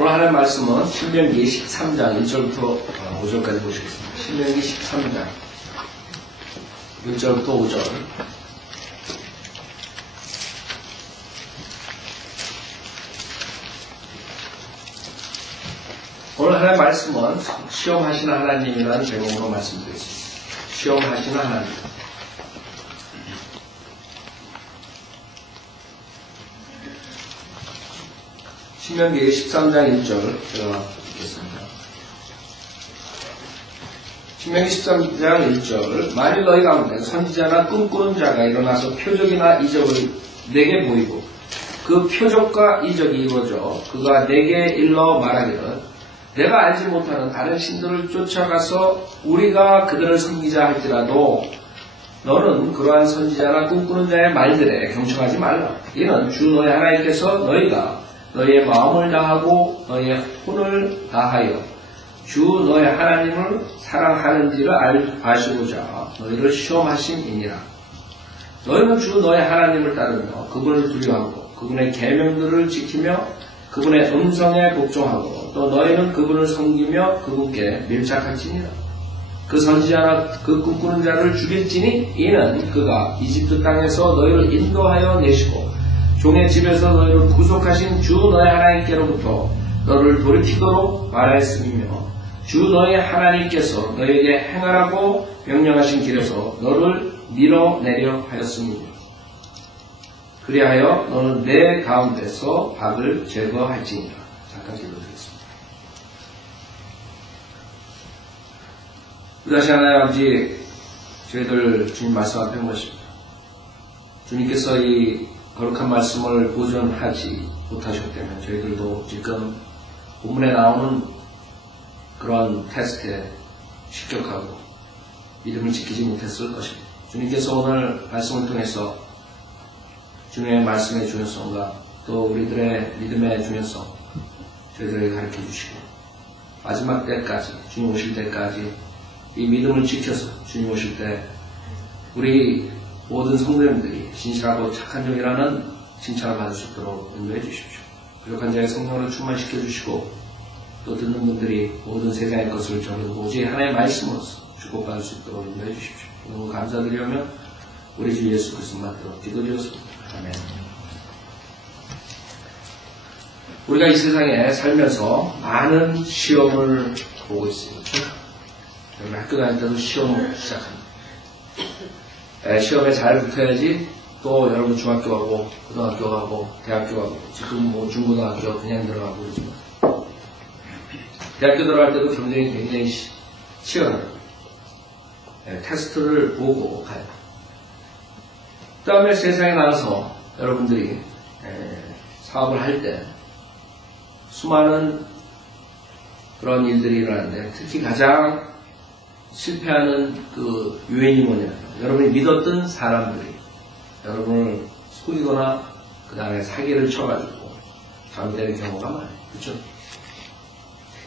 오늘 하나님 말씀은 신명기 13장 1절부터 5절까지 보시겠습니다. 신명기 13장 1절부터 5절. 오늘 하나님 말씀은 시험하시는 하나님이라는 제목으로 말씀드리겠습니다. 시험하시는 하나님. 신명기 13장 1절 제가 읽겠습니다. 신명기 13장 1절. 만일 너희 가운데 선지자나 꿈꾸는 자가 일어나서 표적이나 이적을 내게 보이고 그 표적과 이적이 이루어져 그가 내게 일러 말하기를 내가 알지 못하는 다른 신들을 쫓아가서 우리가 그들을 섬기자 할지라도 너는 그러한 선지자나 꿈꾸는 자의 말들에 경청하지 말라. 이는 주 너희 하나님께서 너희가 너희의 마음을 다하고 너희의 혼을 다하여 주 너희 하나님을 사랑하는지를 아시고자 너희를 시험하심이니라. 너희는 주 너희 하나님을 따르며 그분을 두려워하고 그분의 계명들을 지키며 그분의 음성에 복종하고 또 너희는 그분을 섬기며 그분께 밀착할지니라. 그 선지자나 그 꿈꾸는 자를 죽일지니 이는 그가 이집트 땅에서 너희를 인도하여 내시고 종의 집에서 너희를 구속하신 주 너희 하나님께로부터 너를 돌이키도록 말하였음이며 주 너희 하나님께서 너희에게 행하라고 명령하신 길에서 너를 밀어내려 하였음이니 그리하여 너는 내 가운데서 박을 제거할지니라. 잠깐 읽어드리겠습니다. 다시 하나님 아버지, 저희들 주님 말씀 앞에 온 것입니다. 주님께서 이 거룩한 말씀을 보존하지 못하셨기 때문에 저희들도 지금 본문에 나오는 그런 테스트에 실격하고 믿음을 지키지 못했을 것입니다. 주님께서 오늘 말씀을 통해서 주님의 말씀의 중요성과 또 우리들의 믿음의 중요성 저희들에게 가르쳐 주시고 마지막 때까지 주님 오실 때까지 이 믿음을 지켜서 주님 오실 때 우리 모든 성도님들이 신실하고 착한 종이라는 칭찬을 받을 수 있도록 인도해 주십시오. 부족한 자의 성령으로 충만시켜 주시고 또 듣는 분들이 모든 세상의 것을 전하고 오직 하나님의 말씀으로서 축복받을 수 있도록 인도해 주십시오. 너무 감사드리며 우리 주 예수 그리스도만 받도록 기도드렸습니다. 아멘. 우리가 이 세상에 살면서 많은 시험을 보고 있습니다. 여러분 학교 다닐 때도 시험을 시작합니다. 시험에 잘 붙어야지 또 여러분 중학교 가고 고등학교 가고 대학교 가고 지금 뭐 중고등학교 그냥 들어가고 그러지만 대학교 들어갈 때도 경쟁이 굉장히 치열해요. 테스트를 보고 가요. 그 다음에 세상에 나가서 여러분들이 사업을 할 때 수많은 그런 일들이 일어나는데 특히 가장 실패하는 그 요인이 뭐냐면 여러분이 믿었던 사람들이 여러분을 속이거나 그 다음에 사기를 쳐가지고 잘못되는 경우가 많아요. 그렇죠?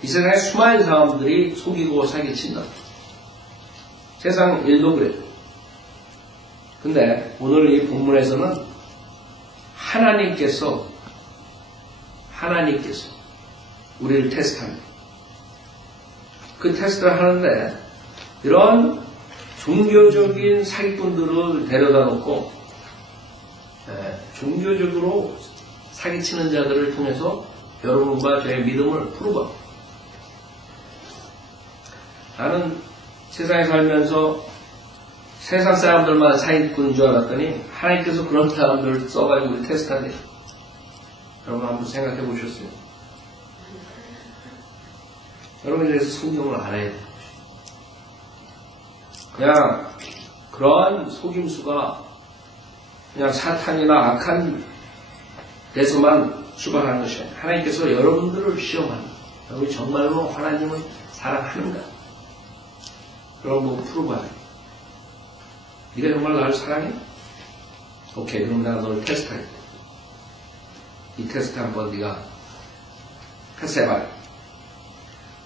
이 세상에 수많은 사람들이 속이고 사기친다. 세상 일도 그래요. 근데 오늘 이 본문에서는 하나님께서 우리를 테스트합니다. 그 테스트를 하는데 이런 종교적인 사기꾼들을 데려다 놓고 종교적으로 사기치는 자들을 통해서 여러분과 저의 믿음을 풀어봐. 나는 세상에 살면서 세상 사람들만 사기꾼인 줄 알았더니 하나님께서 그런 사람들을 써가지고 우리 테스트하네요. 여러분 한번 생각해 보셨어요? 여러분에 대해서 성경을 알아야 돼요. 그냥 그런 속임수가 그냥 사탄이나 악한 데서만 출발하는 것이 아니라 하나님께서 여러분들을 시험합니다. 여러분이 정말로 하나님을 사랑하는가? 그런 거 풀어봐요. 네가 정말 나를 사랑해? 오케이, 그럼 내가 너를 테스트할게. 이 테스트 한번 네가 패스해봐요.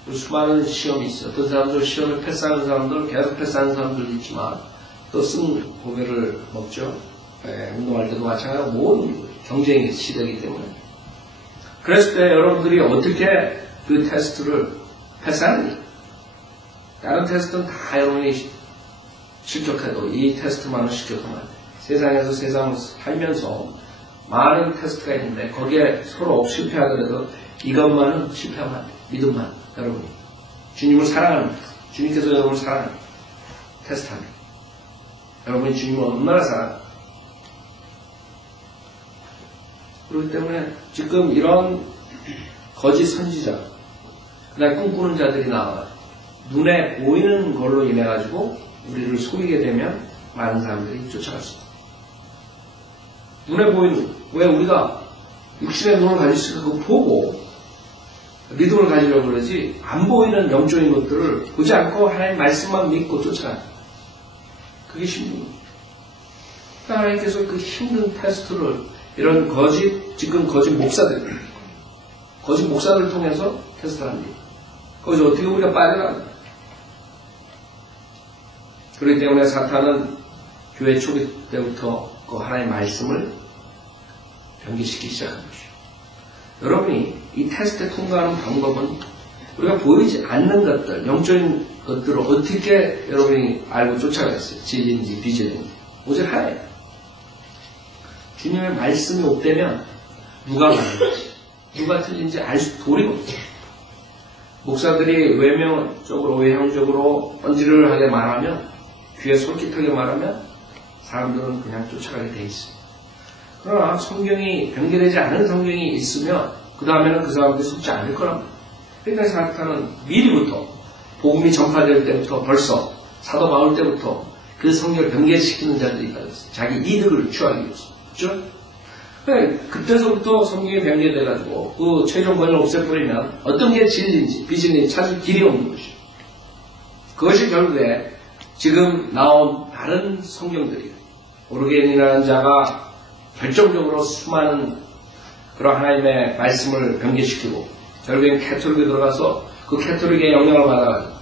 수많은 시험이 있어요. 어떤 사람들 시험을 패스하는 사람들, 계속 패스하는 사람들도 있지만 또 쓴 고배를 먹죠. 운동할 때도 마찬가지로 모든 경쟁의 시대이기 때문에 그랬을 때 여러분들이 어떻게 그 테스트를 패스하느냐? 다른 테스트는 다 여러분이 실격해도 이 테스트만은 실격하면 안 돼. 세상에서 세상을 살면서 많은 테스트가 있는데 거기에 서로 실패하더라도 이것만은 실패하면 안 돼. 믿음만 여러분이 주님을 사랑하는 주님께서 여러분을 사랑하는 테스트합니다. 여러분이 주님을 얼마나 사랑하는 그렇기 때문에 지금 이런 거짓 선지자 그다음에 꿈꾸는 자들이 나와 눈에 보이는 걸로 인해 가지고 우리를 속이게 되면 많은 사람들이 쫓아갔습니다. 눈에 보이는 왜 우리가 육신의 눈을 가지고 있으니까 그거 보고 믿음을 가지려고 그러지 안 보이는 영적인 것들을 보지 않고 하나님 말씀만 믿고 쫓아가는 그게 힘든 거예요. 하나님께서 그 힘든 테스트를 이런 지금 거짓 목사들을 통해서 테스트합니다. 거기서 어떻게 우리가 빠져나가는 그렇기 때문에 사탄은 교회 초기 때부터 그 하나님의 말씀을 변기시키기 시작한 것이죠. 여러분이 이 테스트에 통과하는 방법은 우리가 보이지 않는 것들, 영적인 것들을 어떻게 여러분이 알고 쫓아가겠어요? 진리인지 비진리인지. 오직 하나예요. 주님의 말씀이 없다면 누가 맞는지, 누가 틀린지 알 수 도리가 없어요. 목사들이 외형적으로 번지르르하게 말하면 귀에 솔깃하게 말하면 사람들은 그냥 쫓아가게 돼 있어요. 그러나 성경이 변개되지 않은 성경이 있으면 그 다음에는 그 사람들이 속지 않을 거랍니다. 그러니까 사탄은 미리부터 복음이 전파될 때부터 벌써 사도 바울 때부터 그 성경을 변개시키는 자들이 있어요. 자기 이득을 취하기 위해서. 그렇죠? 그때서부터 성경이 변개돼가지고 그 최종 번역을 없애버리면 어떤 게 진리인지 비진리인지 찾을 길이 없는 것이죠. 그것이 결국에 지금 나온 다른 성경들이 오르겐이라는 자가 결정적으로 수많은 그런 하나님의 말씀을 변개시키고 결국엔 캐톨릭에 들어가서 그 캐톨릭의 영향을 받아가지고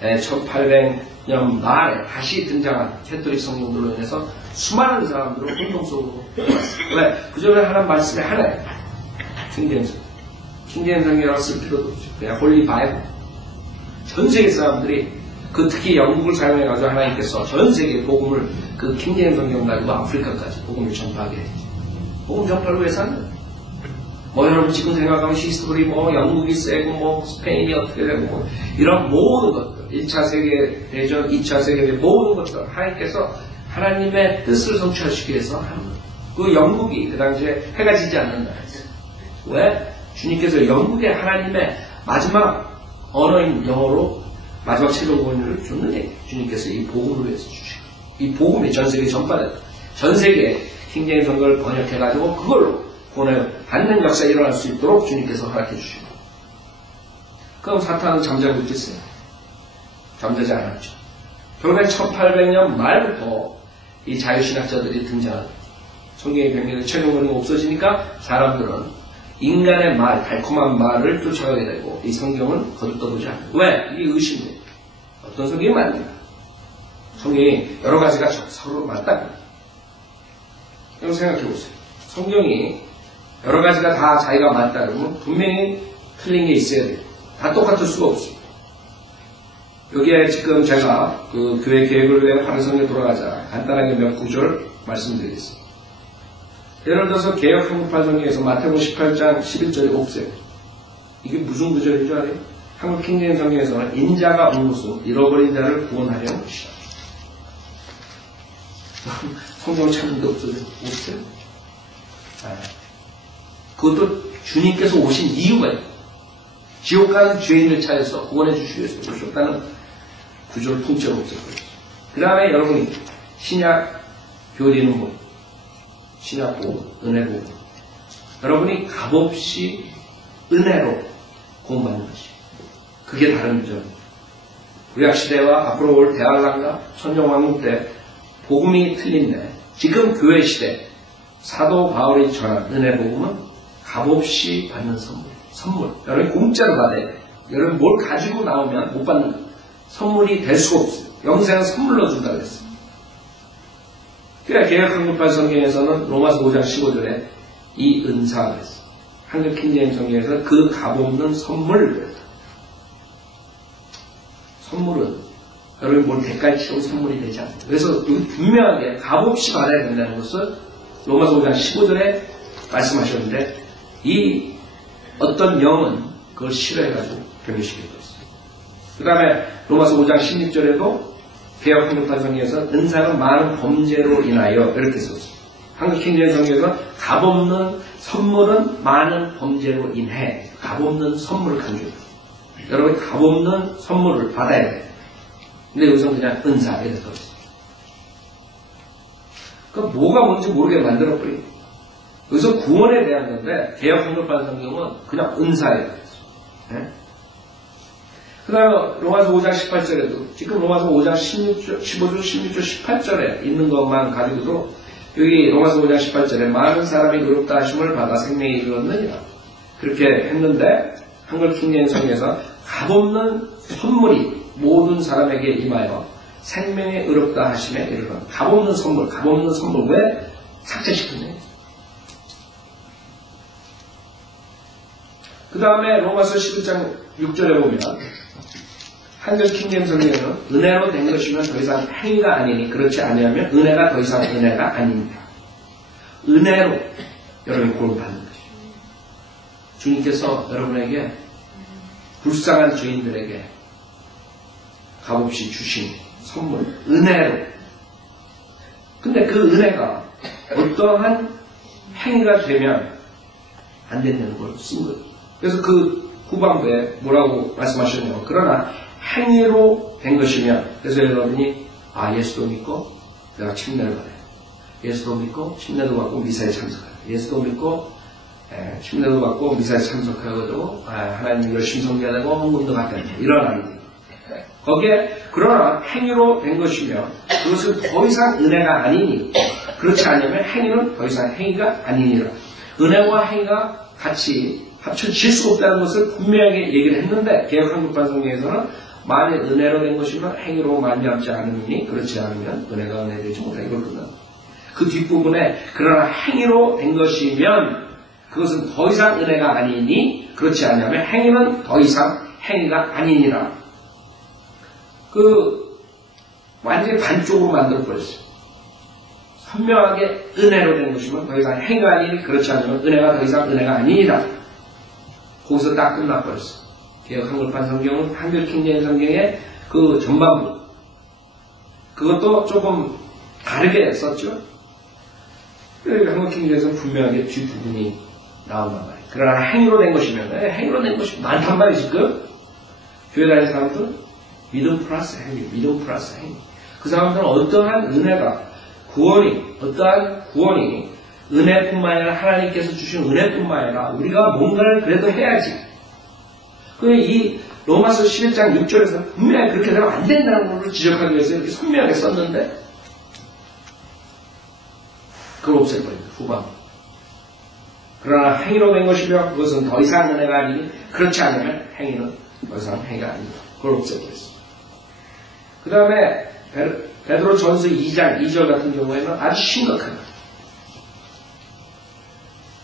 1800년 말에 다시 등장한 캐톨릭 성경들로 인해서 수많은 사람들을 혼동 속으로 들어갔어요. 왜? 그 전에 하나님 말씀이 하나예요. 킹제임스 성경이라고 쓸 필요도 없죠. 그냥 홀리 바이블. 전 세계 사람들이 특히 영국을 사용해가지고 하나님께서 전 세계 복음을 그 킹제임스 성경 가지고 아프리카까지 복음을 전파하게 했죠. 복음 전파를 위해서 하는 거예요. 여러분 지금 생각하면 히스토리 영국이 세고 스페인이 어떻게 되고 이런 모든 것들 1차 세계대전, 2차 세계대전 모든 것들 하나님께서 하나님의 뜻을 성취하시기 위해서 하는 거예요. 그 영국이 그 당시에 해가 지지 않는 나라였어요. 왜? 주님께서 영국의 하나님의 마지막 언어인 영어로 마지막 최종 권위를 줬는 얘기예요. 주님께서 이 복음을 위해서 주시고 이 복음이 전 세계에 전파됐다. 전 세계에 킹제임스 성경을 번역해가지고 그걸로 구원을 받는 역사가 일어날 수 있도록 주님께서 허락해 주시고 그럼 사탄은 잠자고 있겠어요? 잠자지 않았죠. 결국엔 1800년 말부터 이 자유신학자들이 등장하고 성경의 변경이 최종권이 없어지니까 사람들은 인간의 말, 달콤한 말을 쫓아가게 되고 이 성경은 거듭떠보지 않고 왜? 이게 의심이에요. 어떤 성경이 맞는가? 성경이 여러 가지가 서로 맞다고. 여러분 생각해보세요. 성경이 여러 가지가 다 자기가 맞다 그러면 분명히 틀린 게 있어야 돼요. 다 똑같을 수가 없습니다. 여기에 지금 제가 그 교회 계획을 위해 환성에 돌아가자 간단하게 몇 구절 말씀드리겠습니다. 예를 들어서 개역 한국판 성경에서 마태복음 18장 11절에 없어요. 이게 무슨 구절인 줄 알아요? 한국 킹제임 성경에서는 인자가 온 것은 잃어버린 자를 구원하려는 것이다. 성경을 찾는데 없어요. 그것도 주님께서 오신 이유가 있고 지옥 가는 죄인을 찾아서 구원해 주시기 위해서 오셨다는 구조를 통째로 없애버렸어요. 그 다음에 여러분이 신약 교리는 뭐 신약 보고 은혜 보고 여러분이 값없이 은혜로 공부하는 것이 그게 다른 점. 구약시대와 앞으로 올 대한란과 천정왕국 때 복음이 틀린데 지금 교회 시대 사도 바울이 전한 은혜 복음은 값없이 받는 선물. 여러분이 공짜로 받아야 돼. 여러분 뭘 가지고 나오면 못 받는 거예요. 선물이 될 수가 없어요. 영생은 선물로 준다고 했어요. 그러니까 개역한국판 성경에서는 로마서 5장 15절에 이 은사가 있어요. 한글 킹제임 성경에서 그 값없는 선물을 그랬다. 선물은 여러분 뭘 대가를 치고 선물이 되지 않습니다. 그래서 여기 분명하게 값없이 받아야 된다는 것을 로마서 5장 15절에 말씀하셨는데 이 어떤 영은 그걸 싫어해가지고 변호시키고 있어요. 그 다음에 로마서 5장 16절에도 개역 한글판 성경에서 은사는 많은 범죄로 인하여 이렇게 썼어요. 한글 킹제임 성경에서 값없는 선물은 많은 범죄로 인해 값없는 선물을 강조해요. 여러분 값없는 선물을 받아야 돼요. 근데 여기서 그냥 은사 이렇게 썼어요. 그 뭐가 뭔지 모르게 만들어버려요. 여기서 구원에 대한 건데 개역 한글판 성경은 그냥 은사예요. 네? 그 다음에 로마서 5장 18절에도 지금 로마서 5장 15절, 16절, 18절에 있는 것만 가지고도 여기 로마서 5장 18절에 많은 사람이 의롭다 하심을 받아 생명에 이르렀느니라 그렇게 했는데 한글 킹제임 성경에서 값없는 선물이 모든 사람에게 임하여 생명에 의롭다 하심에 이르렀다. 값없는 선물 왜 삭제시켰냐? 그 다음에 로마서 11장 6절에 보면 한글 킹제임 성경에는 은혜로 된 것이면 더 이상 행위가 아니니 그렇지 아니하면 은혜가 더 이상 은혜가 아닙니다. 은혜로 여러분이 구원을 받는 것이죠. 주님께서 여러분에게 불쌍한 주인들에게 값없이 주신 선물, 은혜로. 근데 그 은혜가 어떠한 행위가 되면 안 된다는 걸 쓴 거예요. 그래서 그 후반부에 뭐라고 말씀하셨냐면 그러나 행위로 된 것이면 그래서 여러분이 예수도 믿고 내가 침례를 받아요. 예수도 믿고 침례도 받고 미사에 참석해요. 예수도 믿고 침례도 받고 미사에 참석하고 하나님 열심히 섬겨야 되고 헌금도 갖다 야 이런 아이들. 거기에 그러나 행위로 된 것이면 그것은 더 이상 은혜가 아니니 그렇지 않으면 행위는 더 이상 행위가 아니니라. 은혜와 행위가 같이 합쳐질 수가 없다는 것을 분명하게 얘기를 했는데 개역 한글판 성경에서는 만일 은혜로 된 것이면 행위로 말미암지 않으니 그렇지 않으면 은혜가 은혜되지 못하고 이걸 끝납니다. 그 뒷부분에 그러나 행위로 된 것이면 그것은 더 이상 은혜가 아니니 그렇지 않으면 행위는 더 이상 행위가 아니니라. 완전히 반쪽으로 만들어버렸어요. 선명하게 은혜로 된 것이면 더 이상 행위가 아니니 그렇지 않으면 은혜가 더 이상 은혜가 아니니라. 거기서 딱 끝나버렸어요. 개역 한글판 성경은 한글 킹제임 성경의 그 전반부 그것도 조금 다르게 썼죠. 한글 킹제임에서 분명하게 뒷부분이 나온단 말이에요. 그러나 행위로 된 것이면 행위로 된 것이 많단 말이지. 교회 다니는 사람들 믿음 플러스 행위, 믿음 플러스 행위. 그 사람들은 어떠한 은혜가 어떠한 구원이 은혜뿐만 아니라 하나님께서 주신 은혜뿐만 아니라 우리가 뭔가를 그래도 해야지. 이 로마서 11장 6절에서 분명히 그렇게 되면 안 된다는 것을 지적하기 위해서 이렇게 선명하게 썼는데 그걸 없애버립니다. 후반. 그러나 행위로 된 것이며 그것은 더 이상 은혜가 아니니 그렇지 않으면 행위는 더 이상 행위가 아니다. 그걸 없애버렸습니다. 그 다음에 베드로 전서 2장 2절 같은 경우에는 아주 심각합니다.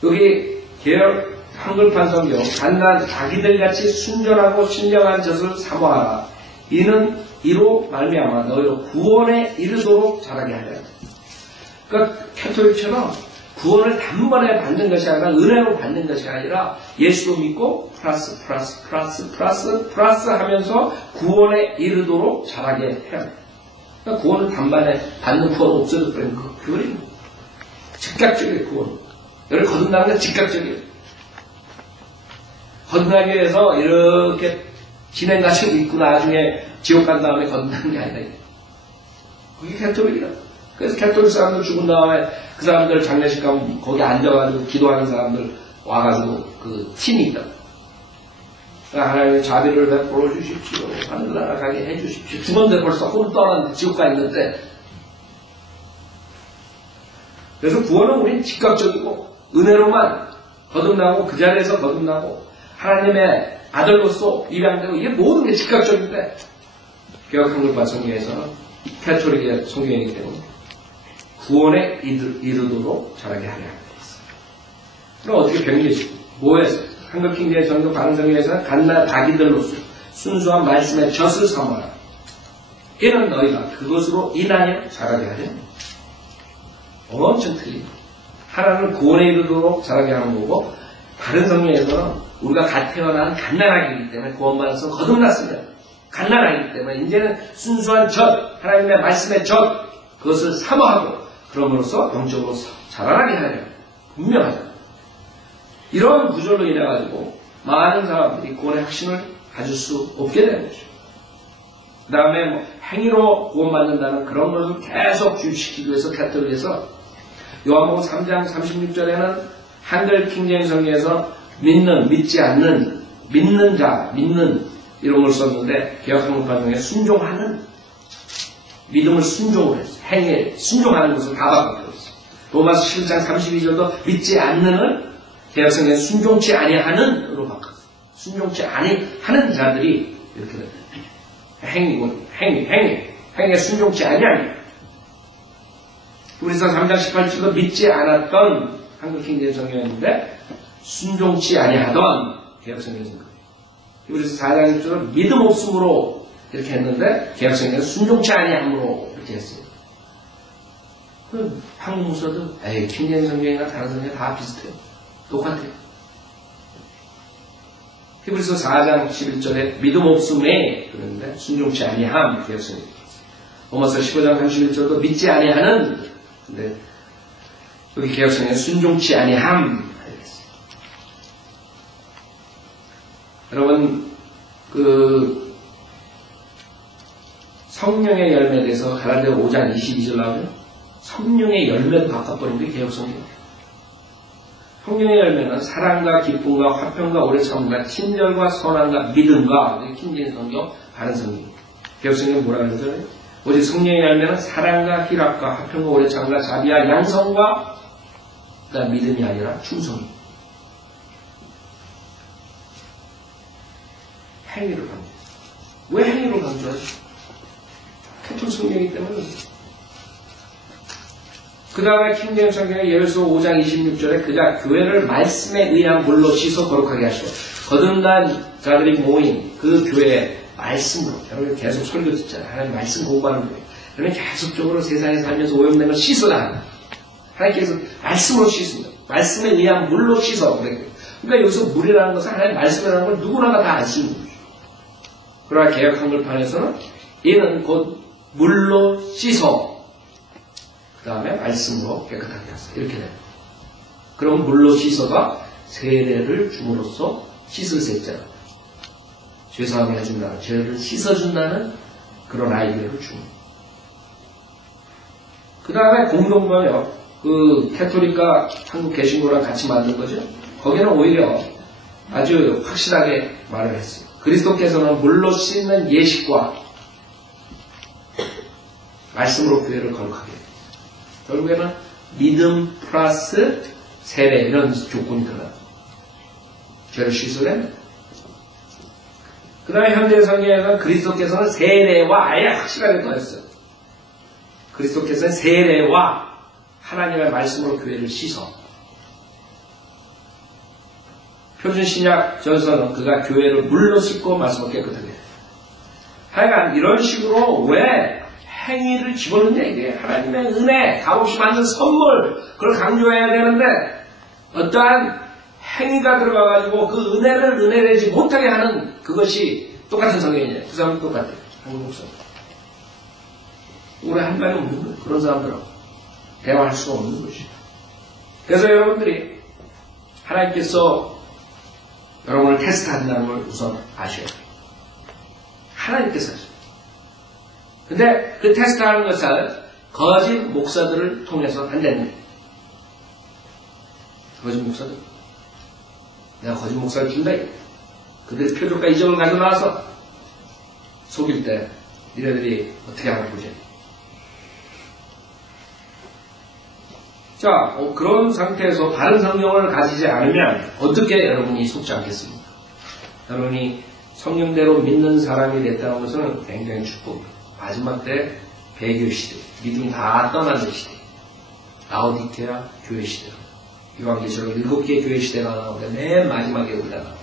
여기 개역 한글판 성경 단단 자기들같이 순전하고 신령한 젖을 사모하라. 이는 이로 말미암아 너희로 구원에 이르도록 자라게 하려. 그러니까 캐톨릭처럼 구원을 단번에 받는 것이 아니라 은혜로 받는 것이 아니라 예수도 믿고 플러스 하면서 구원에 이르도록 자라게 해야 합니다. 그러니까 구원을 단번에 받는 구원은 없어져버리는 그거예요. 즉각적인 구원. 여기 거듭나는 건 즉각적이에요. 거듭나기 위해서 이렇게 진행가시고 있고 나중에 지옥 간 다음에 거듭나는 게 아니다. 그게 캐톨릭이다. 그래서 캐톨릭 사람들 죽은 다음에 그 사람들 장례식 가면 거기 앉아가지고 기도하는 사람들 와가지고 그 팀이 있다. 하나님의 자비를 베풀어 주십시오. 하늘나라 가게 해주십시오. 죽었는데 벌써 혼 떠났는데 지옥 가 있는데. 그래서 구원은 우린 즉각적이고 은혜로만 거듭나고 그 자리에서 거듭나고 하나님의 아들로서 입양되고 이게 모든 게 즉각적인데 개역 한글판 성경에서는 캐톨릭의 성경이기 때문에 구원에 이르도록 자라게 하려 합니다. 그럼 어떻게 병리시고 뭐에서? 한글 킹제의 정교 반응성경에서는 갓난 아기들로서 순수한 말씀의 젖을 삼아라. 이는 너희가 그것으로 인하여 자라게 하려. 엄청 틀립니다. 하나는 구원에 이르도록 자라게 하는 거고, 다른 성경에서는 우리가 갓 태어난 갓난아기이기 때문에 구원받을 수 거듭났습니다. 갓난아기이기 때문에 이제는 순수한 젖, 하나님의 말씀의 젖, 그것을 사모하고 그럼으로써 영적으로 자라나게 하려. 분명하다. 이런 구절로 인해가지고 많은 사람들이 구원의 확신을 가질 수 없게 되는 거죠. 그 다음에 행위로 구원받는다는 그런 것을 계속 주입시키기 위해서 캐톨릭에서 요한복음 3장 36절에는 한글 킹제임 성경에서 믿지 않는, 믿는 자, 믿는 이런 걸 썼는데 개역한국판 중에 순종하는, 믿음을 순종을 했어요. 행위에 순종하는 것을 다 바꿔버렸어요. 로마서 11장 32절도 믿지 않는을 개역성경에 순종치 아니하는으로 바꿨어요. 순종치 아니하는 자들이 이렇게 됩니다. 행위에 순종치 아니하는. 우리서 3장 18절도 믿지 않았던 한글 킹제임 성경이었는데 순종치 아니하던 개역성경 성경. 우리서 4장 1절은 믿음 없음으로 이렇게 했는데 개역성경은 순종치 아니함으로 이렇게 했어요. 한국 문서도 킹제임 성경이나 다른 성경 다 비슷해요. 똑같아요. 히브리서 4장 11절에 믿음 없음에 그랬는데 순종치 아니함 개역성경. 로마서 15장 31절도 믿지 아니하는, 근데 여기 개역성경에 순종치 아니함. 여러분, 성령의 열매에 대해서 갈라디아 5장 22절 나오죠? 성령의 열매도 바꿔버린 게 개역성경이에요. 성령의 열매는 사랑과 기쁨과 화평과 오래 참음과 친절과 선함과 믿음과, 킹제임 성경, 바른 성경. 개역성경은 뭐라 그러죠? 오직 성령의 열매는 사랑과 희락과 화평과 오래 참음과 자비와 양성과 그다음 믿음이 아니라 충성입니다. 행위를 강조해요. 왜 행위를 강조하죠? 캐톨릭 성경이기 때문에. 그 다음에 킹제임 성경의 예배서 5장 26절에 그가 교회를 말씀에 의한 물로 씻어 거룩하게 하시고 거듭난 자들이 모인 그 교회의 말씀으로, 여러분 계속 설교 듣잖아요. 하나님 말씀 공부하는 거예요. 여러분 계속적으로 세상에 살면서 오염된 걸 씻어라. 하나님께서 말씀으로 씻습니다. 말씀에 의한 물로 씻어. 그러니까 여기서 물이라는 것은 하나님 말씀이라는 걸 누구나가 다 알 수 있는 거죠. 그러나 개역 한글판에서는 이는 곧 물로 씻어 그 다음에 말씀으로 깨끗하게 하세요. 이렇게 됩니다. 그럼 물로 씻어가 세례를 줌으로써 씻을 셋째라. 죄사함을 해준다는, 죄를 씻어준다는 그런 아이디어를 줍니다. 그 다음에 공동번역, 캐톨릭과 한국 개신교랑 같이 만든 거죠. 거기는 오히려 아주 확실하게 말을 했어요. 그리스도께서는 물로 씻는 예식과 말씀으로 교회를 거룩하게 해요. 결국에는 믿음 플러스 세례 이런 조건이 들어가요. 죄를 씻으려면. 그 다음에 현대 성경에서는 그리스도께서는 세례와 아예 확실하게 더했어요. 그리스도께서는 세례와 하나님의 말씀으로 교회를 씻어. 표준 신약 전서는 그가 교회를 물로 씻고 말씀을 깨끗하게 해요. 하여간 이런 식으로 왜 행위를 집어넣냐 이게 하나님의 은혜, 값없이 만든 선물 그걸 강조해야 되는데 어떠한 행위가 들어가가지고 그 은혜를 은혜되지 못하게 하는 그것이 똑같은 성경이냐. 그 사람은 똑같아요. 한국 목사. 우리 한 말이 없는 거예요. 그런 사람들하고 대화할 수가 없는 것이에요. 그래서 여러분들이 하나님께서 여러분을 테스트한다는 걸 우선 아셔야 돼요. 하나님께서 하셔요. 근데 그 테스트하는 것은 거짓 목사들을 통해서 안 되는 거예요. 거짓 목사들. 내가 거짓 목사를 준다. 그들의 표적과 이적을 가지고 나와서 속일 때 니네들이 어떻게 하나 보자. 자, 그런 상태에서 바른 성령을 가지지 않으면 어떻게 여러분이 속지 않겠습니까? 여러분이 성령대로 믿는 사람이 됐다는 것은 굉장히 축복입니다. 마지막 때 배교 시대, 믿음이 다 떠나는 시대, 라오디케아 교회 시대. 요한계시록 7개의 교회 시대가 나오는데 맨 마지막에 우리가 나왔어요.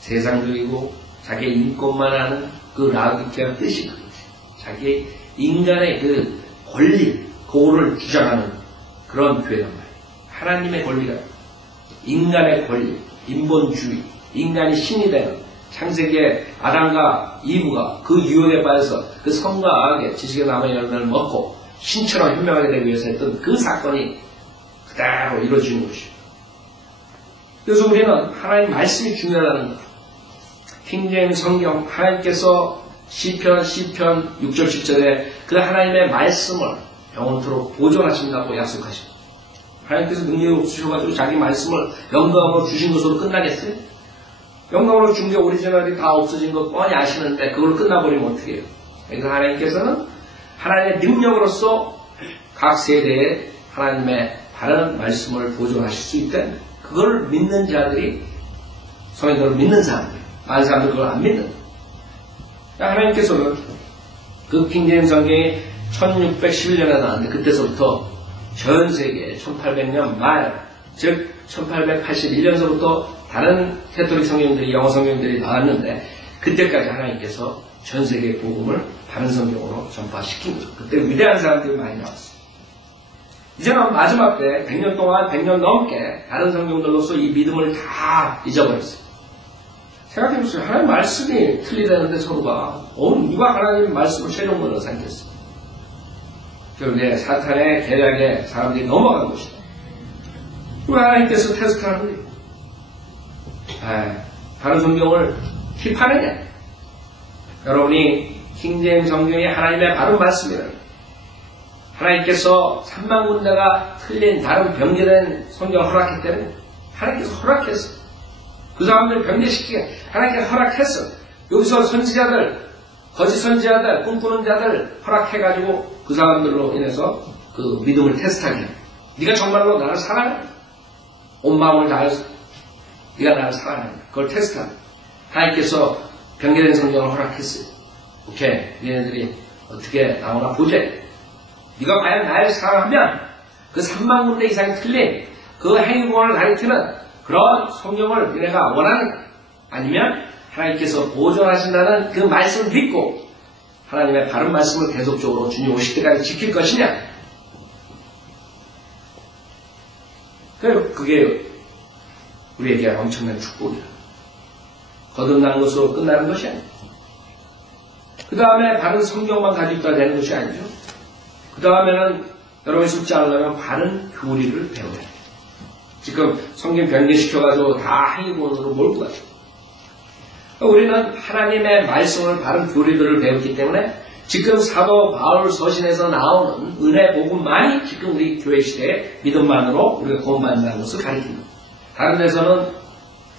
세상적이고 자기의 인권만 하는 그 라우디케아 뜻이 그거지. 자기 인간의 그 권리, 그거를 주장하는 그런 교회란 말이에요. 하나님의 권리가 인간의 권리, 인본주의, 인간이 신이 되는 창세기에 아담과 이브가 그 유혹에 빠져서 그 선과 악의 지식의 나무의 열매를 먹고 신처럼 현명하게 되기 위해서 했던 그 사건이 그대로 이루어지는 것이에요. 그래서 우리는 하나님 말씀이 중요하다는 것. 킹제임 성경 하나님께서 시편 6절 10절에 그 하나님의 말씀을 영원토록 보존하신다고 약속하십니다. 하나님께서 능력이 없으셔가지고 자기 말씀을 영광으로 주신 것으로 끝나겠어요? 영광으로 준 게 오리지널이 다 없어진 거 뻔히 아시는데 그걸 끝나버리면 어떻게 해요? 그래서 하나님께서는 하나님의 능력으로서 각 세대에 하나님의 바른 말씀을 보존하실 수 있다는 그걸 믿는 자들이 성인들을 믿는 사람들, 많은 사람들 그걸 안 믿는. 하나님께서는 그 킹제임 성경이 1611년에 나왔는데 그때서부터 전 세계 1800년 말, 즉 1881년서부터 다른 캐톨릭 성경들이 영어 성경들이 나왔는데 그때까지 하나님께서 전 세계 복음을 다른 성경으로 전파시킨 거죠. 그때 위대한 사람들이 많이 나왔어요. 이제는 마지막 때 100년 동안 100년 넘게 다른 성경들로서 이 믿음을 다 잊어버렸어요. 생각해보세요. 하나님 말씀이 틀리다는데 서로가 누가 하나님 말씀을 최종문으로 삼겠어요. 그런데 사탄의 계략에 사람들이 넘어간 것이다. 왜 하나님께서 테스트하는 거예요? 다른 성경을 힙하느냐? 여러분이 킹제임 성경이 하나님의 바른 말씀이다. 하나님께서 3만 군데가 틀린 다른 변개된 성경을 허락했기 때문에 하나님께서 허락했어. 그 사람들 변개시키게 하나님께서 허락했어. 여기서 선지자들, 거짓 선지자들, 꿈꾸는 자들 허락해가지고 그 사람들로 인해서 그 믿음을 테스트하게. 네가 정말로 나를 사랑해? 온 마음을 다해서 네가 나를 사랑해. 그걸 테스트하게. 하나님께서 변개된 성경을 허락했어요. 오케이, 얘네들이 어떻게 나오나 보자. 네가 과연 나를 사랑하면 그 3만 군데 이상이 틀린 그 행위권을 가리키는 그런 성경을 너네가 원하는가? 아니면 하나님께서 보존하신다는 그 말씀을 믿고 하나님의 바른 말씀을 계속적으로 주님 오실 때까지 지킬 것이냐? 그게 우리에게 엄청난 축복이야. 거듭난 것으로 끝나는 것이 아니에요. 그 다음에 바른 성경만 가지고 있어야 되는 것이 아니죠. 그 다음에는 여러분이 속지 않으려면 바른 교리를 배워야 돼요. 지금 성경 변개시켜가지고 다 행위본으로 몰고 가죠. 우리는 하나님의 말씀을 바른 교리들을 배웠기 때문에 지금 사도 바울 서신에서 나오는 은혜 복음만이 지금 우리 교회 시대의 믿음만으로 우리가 구원받는다는 것을 가리킵니다. 다른 데서는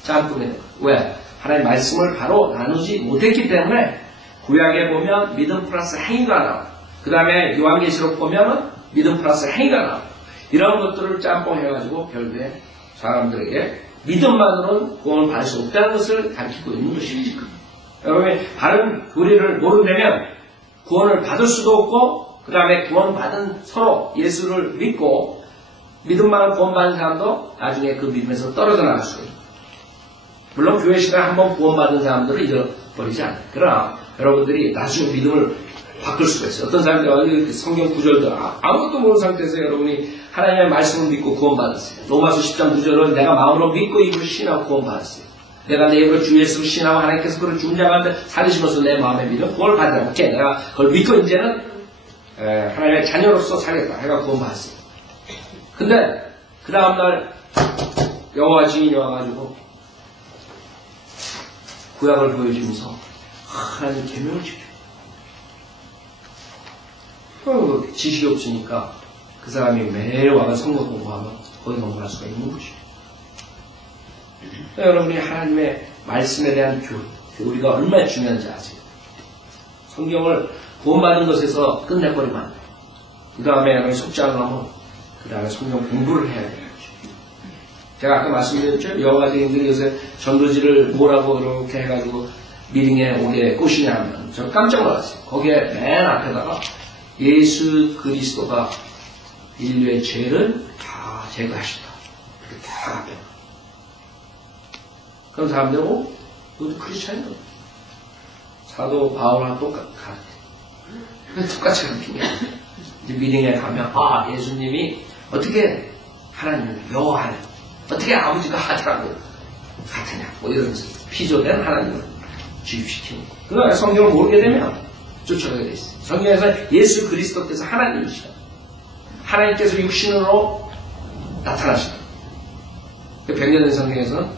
짬뽕이에요. 왜? 하나님의 말씀을 바로 나누지 못했기 때문에 구약에 보면 믿음 플러스 행위가 나와요. 그 다음에 요한계시록 보면 믿음 플러스 행위가 나와요. 이런 것들을 짬뽕해가지고 결국에 사람들에게 믿음만으로는 구원을 받을 수 없다는 것을 가르치고 있는 것이죠. 여러분이 바른 교리를 모른다면 구원을 받을 수도 없고 그 다음에 구원받은 서로 예수를 믿고 믿음만으로 구원받은 사람도 나중에 그 믿음에서 떨어져 나갈 수가 있습니다. 물론 교회 시간에 한번 구원받은 사람들은 잃어버리지 않아요. 그러나 여러분들이 나중에 믿음을 바꿀 수가 있어요. 어떤 사람들이 성경 구절도 아무것도 모르는 상태에서 여러분이 하나님의 말씀을 믿고 구원받았어요. 로마서 10장 9절은 내가 마음으로 믿고 입으로 신하고 구원받았어요. 내가 내 입으로 주 예수를 신하고 하나님께서 그를 중자가한테 살리시면서 내 마음에 믿어 구원을 받으라고. 오케이, 내가 그걸 믿고 이제는 하나님의 자녀로서 살겠다. 내가 구원받았어요. 근데 그 다음날 여호와 증인이 와가지고 구약을 보여주면서 하나님 계명을 지켜. 지식이 없으니까 그 사람이 매일 와가 성경 공부하면 거기 넘어갈 수가 있는 것이죠. 여러분이 하나님의 말씀에 대한 교리가 얼마나 중요한지 아세요? 성경을 구원받은 것에서 끝내버리면 안 돼요. 그 다음에 여러분이 속지 않으면 그 다음에 성경 공부를 해야 돼요. 제가 아까 말씀드렸죠? 여호와 증인들이 요새 전도지를 뭐라고 이렇게 해가지고 미팅에 오게 꼬시냐 하면 저 깜짝 놀랐어요. 거기에 맨 앞에다가 예수 그리스도가 인류의 죄를 다 제거하신다. 이렇게 다 앞에. 그럼 사람들이, 너도 크리스찬이야. 사도 바울하고 똑같아. 똑같이 가르치냐. 이제 미팅에 가면, 예수님이 어떻게 하나님을 묘하냐. 어떻게 아버지가 하더라고. 같으냐. 뭐 이러면서 피조된 하나님을 주입시키는 거. 그러나 성경을 모르게 되면 쫓아가게 돼 있어요. 성경에서 예수 그리스도께서 하나님이시다. 하나님께서 육신으로 나타나시다. 변경된 성경에서는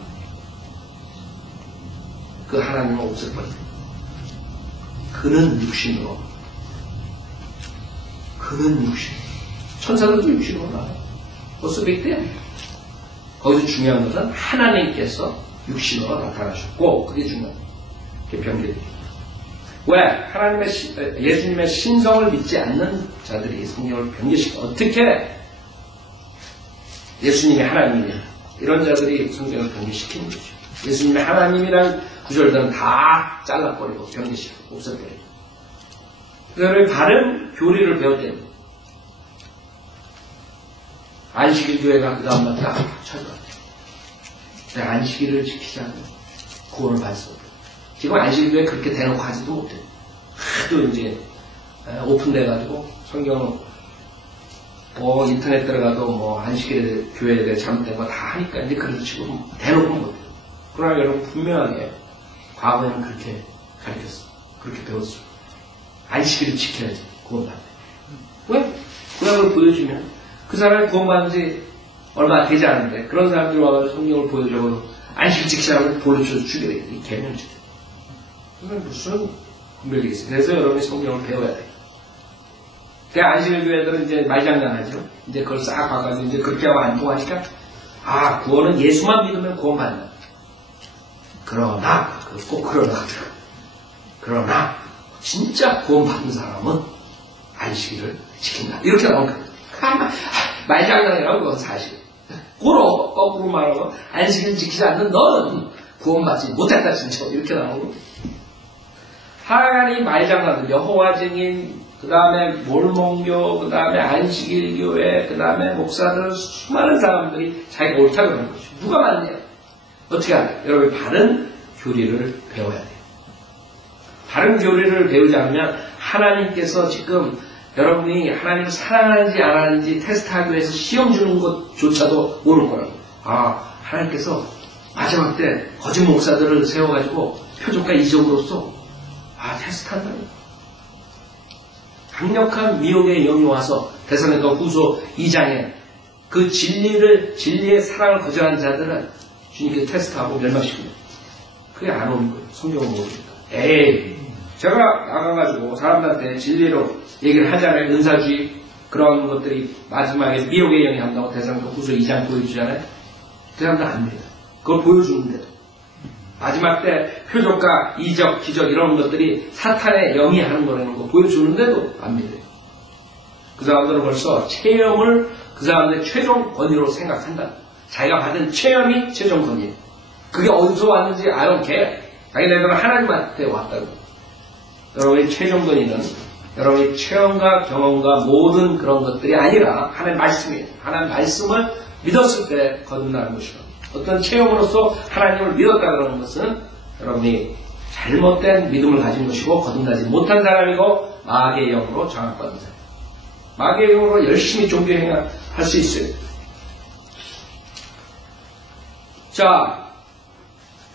그 하나님을 없애버린다. 그는 육신으로. 천사들도 육신으로 나와요. 벌써 빅데야. 거기서 중요한 것은 하나님께서 육신으로 나타나셨고, 그게 중요합니다. 그게 변경입니다. 왜? 예수님의 신성을 믿지 않는 자들이 성경을 변경시켜. 어떻게 예수님이 하나님이냐. 이런 자들이 성경을 변경시키는 거죠. 예수님의 하나님이라는 구절들은 다 잘라버리고 변경시키고 없애버리고. 그래서 바른 교리를 배웠대요. 안식일 교회가 그 다음날 딱 찾아왔대요. 안식일을 지키지 않으면 구원을 받을 수 없어요. 지금 안식일 교회 그렇게 대놓고 하지도 못해요. 하도 이제 오픈돼가지고 성경 인터넷 들어가도 안식일 교회에 대해 잘못된 거 다 하니까 이제 그래서 지금 대놓고 못해요. 그러나 여러분 분명하게 과거에는 그렇게 가르쳤어. 그렇게 배웠어. 안식일을 지켜야지 구원받아요. 왜? 구약을 보여주면 그 사람이 구원받은 지 얼마 되지 않은데 그런 사람들이 와서 성경을 보여줘 안식일 지키라고 보여줘서 주게 돼. 이 개명지대. 그건 무슨 분별이 있어요. 그래서 여러분이 성경을 배워야 돼요. 그 안식일 교회들은 이제 말장난하죠. 이제 그걸 싹 봐가지고 이제 그렇게 하고 안 통하니까 구원은 예수만 믿으면 구원받는다. 그러나 진짜 구원받은 사람은 안식일을 지킨다. 이렇게 나온 거예요. 말장난이라고 그건 사실. 거꾸로 말하면 안식일 지키지 않는 너는 구원받지 못했다 진짜. 이렇게 나오고 하나님 말장난들 여호와 증인 그 다음에 몰몬교 그 다음에 안식일 교회 그 다음에 목사들 수많은 사람들이 자기가 옳다고 그러는 거죠. 누가 맞네요. 어떻게 하냐. 여러분 바른 교리를 배워야 돼요. 바른 교리를 배우지 않으면 하나님께서 지금 여러분이 하나님을 사랑하는지 안 하는지 테스트하기 위해서 시험 주는 것조차도 모를 거라고. 하나님께서 마지막 때 거짓 목사들을 세워가지고 표적과 이적으로서 테스트한다고. 강력한 미혹의 영이 와서 데살로니가 후서 2장에 그 진리의 사랑을 거절한 자들은 주님께 테스트하고 멸망시킵니다. 그게 안 오는 거예요. 성경을 모르니까. 제가 나가가지고 사람들한테 진리로 얘기를 하잖아요. 은사주의 그런 것들이 마지막에 미혹의 영이 한다고 데살로니가 후서 2장 보여주잖아요. 그 사람들 안 돼요. 그걸 보여주는데도 마지막 때 표적과 이적, 기적 이런 것들이 사탄의 영이 하는 거라는 거 보여주는데도 안 믿어요. 그 사람들은 벌써 체험을 그 사람들의 최종 권위로 생각한다. 자기가 받은 체험이 최종 권위. 그게 어디서 왔는지 알아게 자기네들은 하나님한테 왔다고. 여러분의 최종 권위는 여러분의 체험과 경험과 모든 그런 것들이 아니라 하나님의 말씀이에요. 하나님의 말씀을 믿었을 때 거듭나는 것이고 어떤 체험으로서 하나님을 믿었다는 것은 여러분이 잘못된 믿음을 가진 것이고 거듭나지 못한 사람이고 마귀의 영으로 장악받은 사람. 마귀의 영으로 열심히 종교 행위할 수 있어요. 자,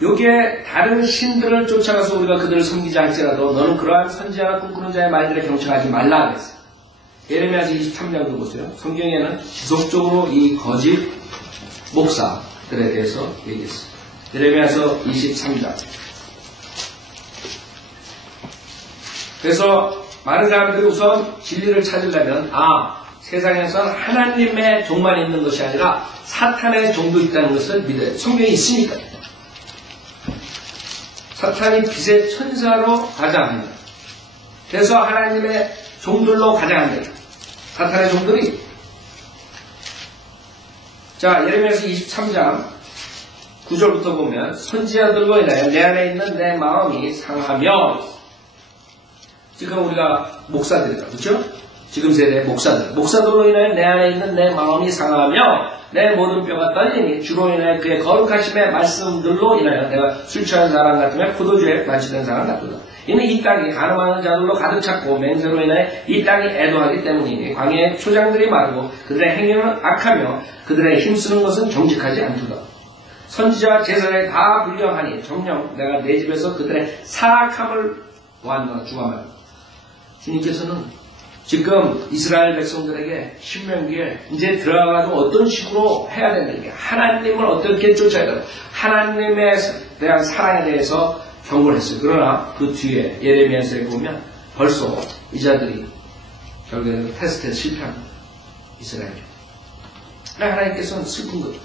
요게 다른 신들을 쫓아가서 우리가 그들을 섬기지 할지라도 너는 그러한 선지자나 꿈꾸는 자의 말들에 경청하지 말라 그랬어요. 예레미야서 23장도 보세요. 성경에는 지속적으로 이 거짓 목사들에 대해서 얘기했어요. 예레미야서 23장. 그래서 많은 사람들이 우선 진리를 찾으려면 세상에선 하나님의 종만 있는 것이 아니라 사탄의 종도 있다는 것을 믿어요. 성경에 있으니까. 사탄이 빛의 천사로 가장합니다. 그래서 하나님의 종들로 가장합니다. 사탄의 종들이. 자, 예레미야서 23장 9절부터 보면 선지자들로 인하여 내 안에 있는 내 마음이 상하며, 지금 우리가 목사들이다, 그렇죠? 지금 세대 목사들로 인하여 내 안에 있는 내 마음이 상하며 내 모든 뼈가 떨리니 주로 인하여 그의 거룩하심의 말씀들로 인하여 내가 술 취한 사람 같으며 포도주에 마취된 사람 같도다. 이는 이 땅이 가늠하는 자들로 가득 찼고 맹세로 인하여 이 땅이 애도하기 때문이니 광야의 초장들이 마르고 그들의 행위는 악하며 그들의 힘쓰는 것은 정직하지 않도다. 선지자 제사에 다 불량하니 정녕 내가 내 집에서 그들의 사악함을 보았노라. 주가 말. 주님께서는 지금 이스라엘 백성들에게 신명기에 이제 들어가가지고 어떤 식으로 해야 되는 게 하나님을 어떻게 쫓아야 되나 하나님에 대한 사랑에 대해서 경고를 했어요. 그러나 그 뒤에 예레미야서에 보면 벌써 이 자들이 결국에는 테스트에 실패합니다. 이스라엘이. 하나님께서는 슬픈 거죠.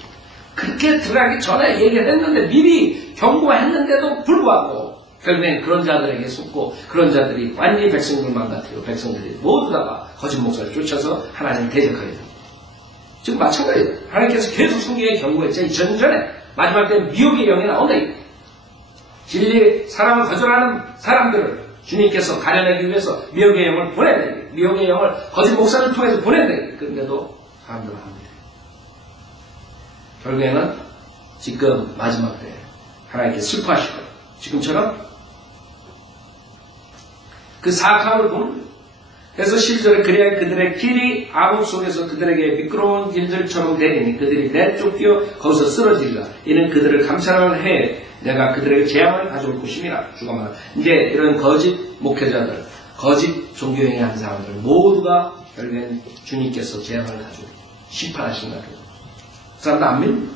그렇게 들어가기 전에 얘기를 했는데 미리 경고했는데도 불구하고 결국엔 그런 자들에게 속고 그런 자들이 완전히 백성들만 같아요. 백성들이 모두 다가 거짓 목사를 쫓아서 하나님을 대적하게 됩니다. 지금 마찬가지예요. 하나님께서 계속 성경에 경고했죠. 전전에 마지막 때 미혹의 영이 나온다. 진리 사랑을 거절하는 사람들을 주님께서 가려내기 위해서 미혹의 영을 보내야 미혹의 영을 거짓 목사를 통해서 보내야 그런데도 사람들은 합니다. 결국에는 지금 마지막 때 하나님께 슬퍼하실 거예요. 지금처럼 그 사악함을 보는 거예요. 그래서 10절에 그래야 그들의 길이 암흑 속에서 그들에게 미끄러운 길들처럼 되리니 그들이 내쫓겨 거기서 쓰러지리라. 이는 그들을 감찰하는 해에 내가 그들에게 재앙을 가져올 것임이라. 주가 말합니다. 이제 이런 거짓 목회자들, 거짓 종교행위 한 사람들 모두가 결국엔 주님께서 재앙을 가지고 심판하신다. 그 사람도 안 믿는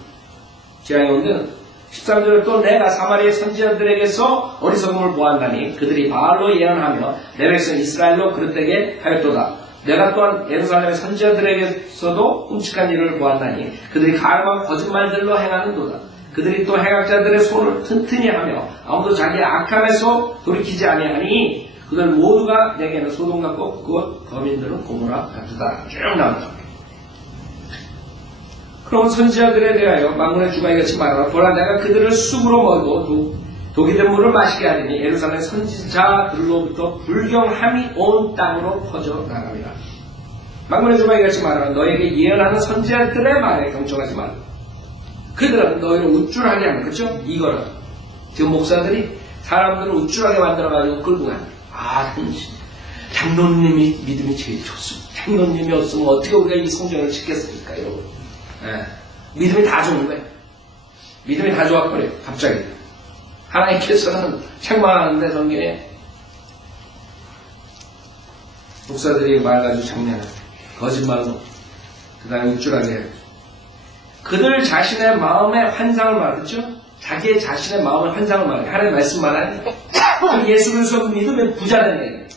재앙이 온 데는 13절에 또 내가 사마리아 선지자들에게서 어리석음을 보았나니 그들이 바알로 예언하며 내 백성 이스라엘로 그릇되게 하였도다. 내가 또한 예루살렘의 선지자들에게서도 끔찍한 일을 보았나니 그들이 가늠한 거짓말들로 행하는도다. 그들이 또 행악자들의 손을 튼튼히 하며 아무도 자기의 악함에서 돌이키지 아니하니 그들 모두가 내게는 소돔 같고 그것 거민들은 고모라 같으다. 쭉 나옵니다. 그럼 선지자들에 대하여 만군의 주가 이같이 말하라. 보라 내가 그들을 쑥으로 먹이고 독이 된 물을 마시게 하리니 예루살렘 선지자들로부터 불경함이 온 땅으로 퍼져나갑니다. 만군의 주가 이같이 말하라. 너에게 예언하는 선지자들의 말에 경청하지 말라. 그들은 너희를 우쭐하게 하는 그렇죠? 이거는 지금 목사들이 사람들을 우쭐하게 만들어가지고 끌고 가는 장로님이 믿음이 제일 좋습니다. 장로님이 없으면 어떻게 우리가 이 성전을 짓겠습니까? 이러고 믿음이 다 좋은 거예요. 믿음이 다 좋아버려요. 갑자기 하나님께서는 책만 하는데 성경에 목사들이 말 가지고 장난을 거짓말로 그 다음에 우쭐하게 해요. 그들 자신의 마음의 환상을 말했죠. 자기의 자신의 마음의 환상을 말해요. 하나님 말씀 말하니 예수 그리스도 믿으면 부자 되는 얘기예요.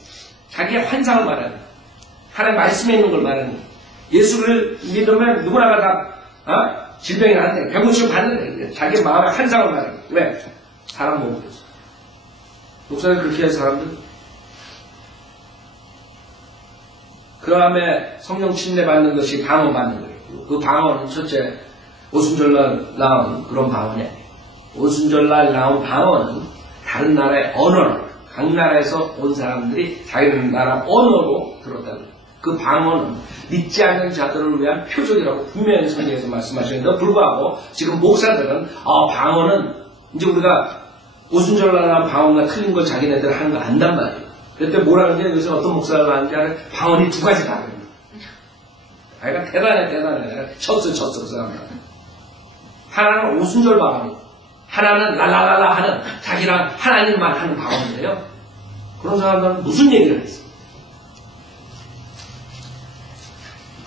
자기의 환상을 말하는 하나님 말씀에 있는 걸 말하는 예수를 믿으면 누구나가 다 질병이 나는데 병고침을 받는데 자기 마음의 환상을 말해요. 왜? 사람 몸을 위해서. 목사를 그렇게 할 사람들 그 다음에 성령 침례 받는 것이 방언 받는 거예요. 그 방언은 첫째 오순절날 나온 그런 방언이 아니에요. 오순절날 나온 방언은 다른 나라의 언어를 각 나라에서 온 사람들이 자기 나라 언어로 들었다고요. 그 방언은 믿지 않는 자들을 위한 표적이라고 분명히 성경에서 말씀하셨는데 불구하고 지금 목사들은 방언은 이제 우리가 오순절날 나온 방언과 틀린 걸 자기네들 하는 거 안단 말이에요. 그때 뭐라 그러냐 요새 어떤 목사가 하는지 방언이 두 가지다. 아이가 대단해. 쳤어 그 사람은. 하나는 오순절 방언이고 하나는 랄랄랄라 하는 자기랑 하나님만 하는 방언인데요. 그런 사람들은 무슨 얘기를 했어?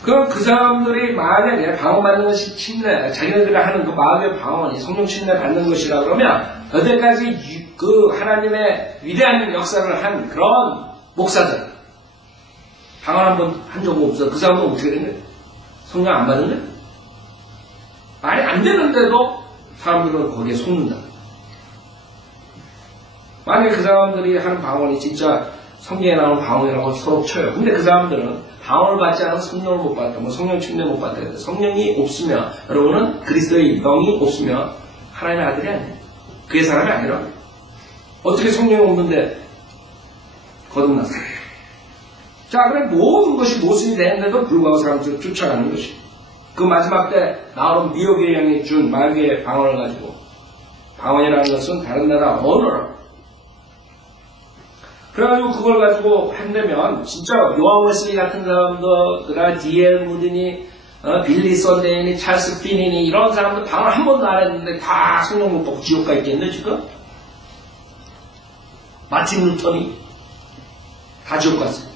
그 사람들이 만약에 방언 받는 것이 침례, 자기네들이 하는 그 마음의 방언이 성령 침례 받는 것이라 그러면 여태까지 그 하나님의 위대한 역사를 한 그런 목사들 방언 한 번 한 적 없어. 그 사람은 어떻게 된 거예요? 성령 안 받은 거예요? 말이 안 되는데도 사람들은 거기에 속는다. 만약에 그 사람들이 하는 방언이 진짜 성경에 나오는 방언이라고 서로 쳐요. 근데 그 사람들은 방언을 받지 않으면 성령을 못 받다. 성령 침례 못 받다. 성령이 없으면 여러분은 그리스도의 영이 없으면 하나님의 아들이 아니에요. 그의 사람이 아니라 어떻게 성령이 없는데 거듭났어요? 자, 그래 모든 것이 모순이 되는데도 불구하고 사람들을 쫓아가는 것이. 그 마지막 때 나오는 미혹의 영이 준 마귀의 방언을 가지고, 방언이라는 것은 다른 나라 언어라. 그래가지고 그걸 가지고 한다면 진짜 요한 웨슬리 같은 사람도, 그다음에 D.L. 무디니, 빌리 썬데이니, 찰스 피니니 이런 사람들 방언 한 번도 안 했는데 다 성령 못 받고 지옥 가 있겠네 지금? 마틴 루터니 다 지옥 갔어요.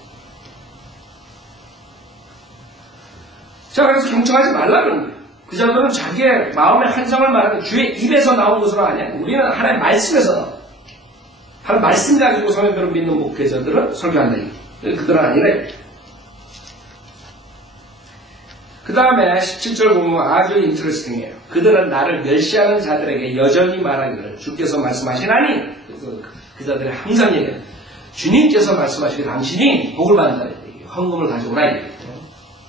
자, 그래서 경청하지 말라는 거예요. 그 자들은 자기의 마음의 환상을 말하는 주의 입에서 나온 것으로 아니야. 우리는 하나님의 말씀에서 나와. 하나님 말씀 가지고 성령들을 믿는 목회자들은 설교한다. 그들은 아니래. 그 다음에 17절 보면 아주 인트레스팅해요. 그들은 나를 멸시하는 자들에게 여전히 말하기를 주께서 말씀하시나니, 그래서 그 자들이 항상 얘기해요. 주님께서 말씀하시기에 당신이 복을 받는다. 헌금을 가져오라.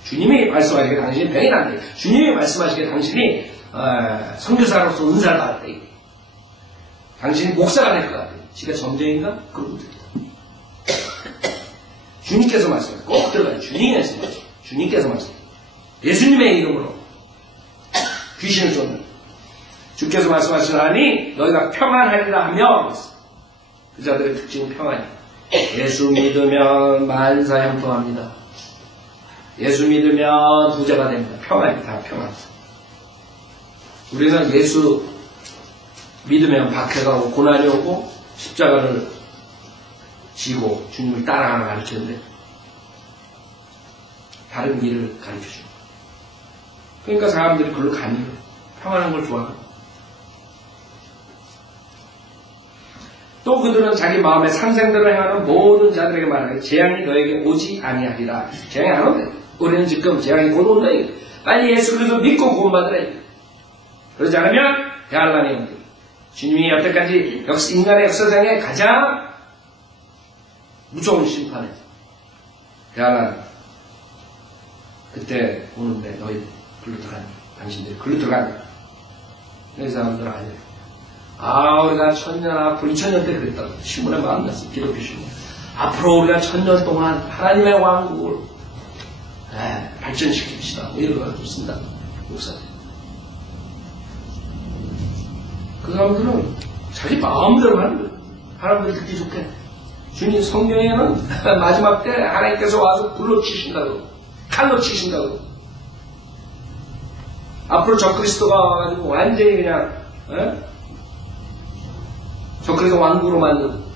주님이 말씀하시기에 당신이 병이 난다. 주님이 말씀하시기에 당신이 선교사로서 은사를 받았다. 당신이 목사가 될 것 같아. 지가 점쟁인가? 그런 것들. 주님께서 말씀하세요. 꼭 들어가요. 주님께서 말씀하세요. 주님께서 말씀하세요. 예수님의 이름으로 귀신을 쫓는 주께서 말씀하시나니 너희가 평안하리라 하며, 그 자들의 특징은 평안이에요. 예수 믿으면 만사 형통합니다. 예수 믿으면 부자가 됩니다. 평안입니다. 평안. 우리는 예수 믿으면 박해가 오고 고난이 오고 십자가를 지고 주님을 따라가는 가르치는데 다른 길을 가르쳐줍니다. 그러니까 사람들이 그걸로 가니요. 평안한 걸 좋아하고. 또 그들은 자기 마음의 상생대로 행하는 모든 자들에게 말하기 재앙이 너에게 오지 아니하리라. 재앙이 안 온대. 우리는 지금 재앙이 곧 온다. 빨리 예수 그리스도 믿고 구원받으라. 그러지 않으면 대환란이 온다. 주님이 여태까지 인간의 역사상에 가장 무서운 심판에 대환란 그때 오는데 너희 글로 들어가니, 당신들이 글로 들어가니. 이 사람들은 아니에요. 우리가 1000년 앞으로 2000년 때 그랬다고 신문에 만났어. 기독교 신문. 앞으로 우리가 1000년 동안 하나님의 왕국을 발전시킵시다. 이런 걸 가지고 쓴다. 목사들. 그 사람들은 자기 마음대로 하는 거예요. 하나님들이 듣기 좋게. 주님 성경에는 마지막 때 하나님께서 와서 불로 치신다고, 칼로 치신다고. 앞으로 적그리스도가 와가지고 완전히 그냥 적그리스도 왕국으로 만들고